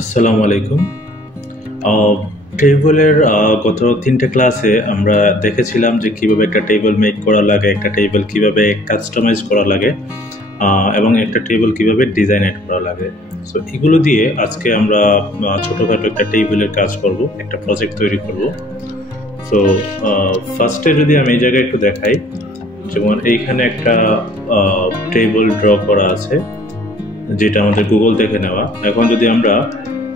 আসসালামু আলাইকুম। টেবলের গত ৩ টে ক্লাসে আমরা দেখেছিলাম যে কিভাবে একটা টেবল মেক করা লাগে, একটা টেবল কিভাবে কাস্টমাইজ করা লাগে এবং একটা টেবল কিভাবে ডিজাইন এড করা লাগে। সো এগুলো দিয়ে আজকে আমরা ছোটোখাটো একটা টেবলের কাজ করব, একটা প্রজেক্ট তৈরি করব। সো ফার্স্টে যদি আমি এই জায়গায় একটু দেখাই, যেমন এইখানে একটা টেবল ড্র করা আছে যেটা আমাদের গুগল থেকে নেওয়া। এখন যদি আমরা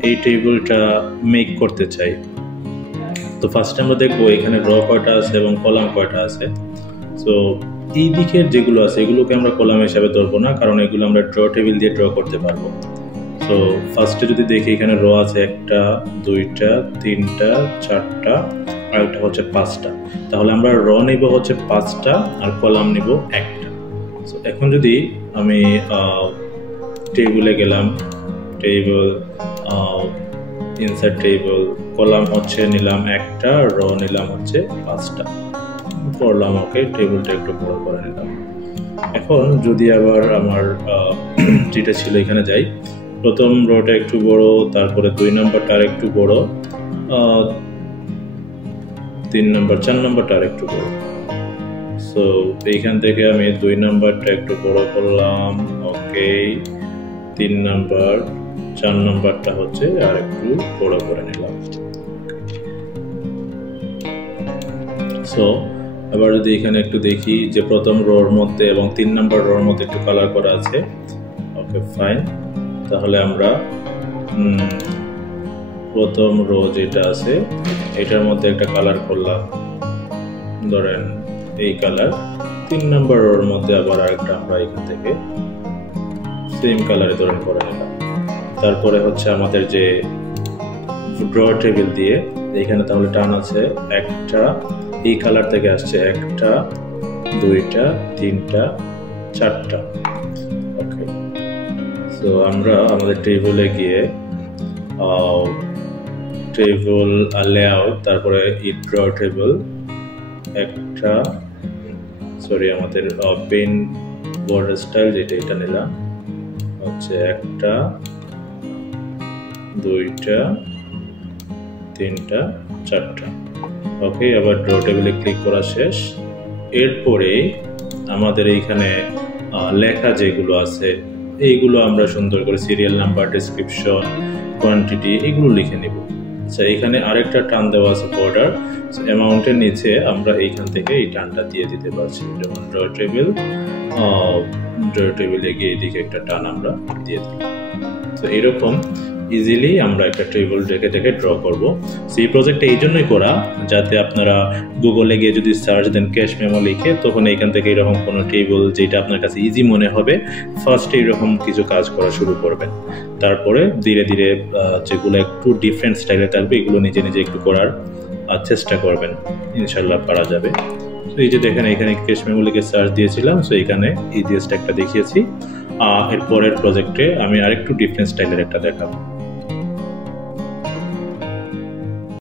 এই টেবিলটা মেক করতে চাই, তো ফার্স্টে আমরা দেখবো এখানে র কয়টা আছে এবং কলাম কয়টা আছে। সো এই দিকের যেগুলো আছে এগুলোকে আমরা কলাম হিসাবে ধরবো না, কারণ এগুলো আমরা ড্র টেবিল দিয়ে ড্র করতে পারবো। সো ফার্স্টে যদি দেখি এখানে র আছে 1টা 2টা 3টা 4টা আর একটা হচ্ছে 5টা, তাহলে আমরা র নিব হচ্ছে 5টা আর কলাম নিব 1টা। সো এখন যদি আমি টেবিলে গেলাম, টেবিল ইনসার্ট টেবিল, কলাম হচ্ছে নিলাম 1টা, র নিলাম হচ্ছে 5টা, করলাম ওকে, টেবিলটা একটু বড় করে নিলাম। এখন যদি আবার আমার যেটা ছিল এখানে যাই, প্রথম রটা একটু বড়, তারপরে 2 নম্বরটা আর একটু বড়, 3 নম্বর 4 নম্বরটা আর একটু বড়। সো এইখান থেকে আমি 2 নম্বরটা একটু বড় করলাম, ওকে, 3 নম্বর 4 নম্বরটা হচ্ছে আর একটু বড় করে নিলাম। সো আবার যদি এখানে একটু দেখি যে প্রথম রোর মধ্যে এবং 3 নম্বর রোর মধ্যে একটু কালার করা আছে, ওকে ফাইন। তাহলে আমরা প্রথম রো যেটা আছে এটার মধ্যে একটা কালার করলাম, ধরেন এই কালার। 3 নম্বর রোর মধ্যে আবার আরেকটা আমরা এখান থেকে সেম কালারে ধরেন করে নিলাম। তারপরে হচ্ছে আমাদের যে ড্র টেবিল দিয়ে এখানে তাহলে টান আছে, একটা এই কালার থেকে আসছে 1টা 2টা 3টা 4টা, ওকে। সো আমরা আমাদের টেবিলে গিয়ে টেবিল লেআউট, তারপরে এই ড্র টেবিল একটা, সরি আমাদের পেন বর্ডার স্টাইল যেটা এটা নিলাম হচ্ছে 1টা 2টা 3টা 4টা, ওকে। আবার ড্র টেবিলে ক্লিক করা শেষ। এরপরে আমাদের এইখানে লেখা যেগুলো আছে এইগুলো আমরা সুন্দর করে সিরিয়াল নাম্বার, ডেসক্রিপশন, কোয়ান্টিটি এগুলো লিখে নিব। আচ্ছা, এখানে আরেকটা টান দেওয়া আছে বর্ডার, অ্যামাউন্টের নিচে আমরা এইখান থেকে এই টানটা দিয়ে দিতে পারছি, যেমন ড্র টেবিলে গিয়ে এইদিকে একটা টান আমরা দিয়ে দিই। তো এইরকম ইজিলি আমরা একটা টেবিল দেখে ড্র করব। সো এই প্রজেক্টটা এই জন্যই করা যাতে আপনারা গুগলে গিয়ে যদি সার্চ দেন ক্যাশ মেমো লিখে, তখন এইখান থেকে এরকম কোনো টেবিল যেটা আপনার কাছে ইজি মনে হবে ফার্স্টে এরকম কিছু কাজ করা শুরু করবেন। তারপরে ধীরে ধীরে যেগুলো একটু ডিফারেন্ট স্টাইলে থাকবে এগুলো নিজে নিজে একটু করার চেষ্টা করবেন, ইনশাল্লাহ পারা যাবে। তো এই যে দেখেন এখানে ক্যাশ মেমো লিখে সার্চ দিয়েছিলাম, সো এখানে ইজিয়েস্ট একটা দেখিয়েছি। এর পরের প্রজেক্টে আমি আরেকটু ডিফারেন্ট স্টাইলের একটা দেখাবো।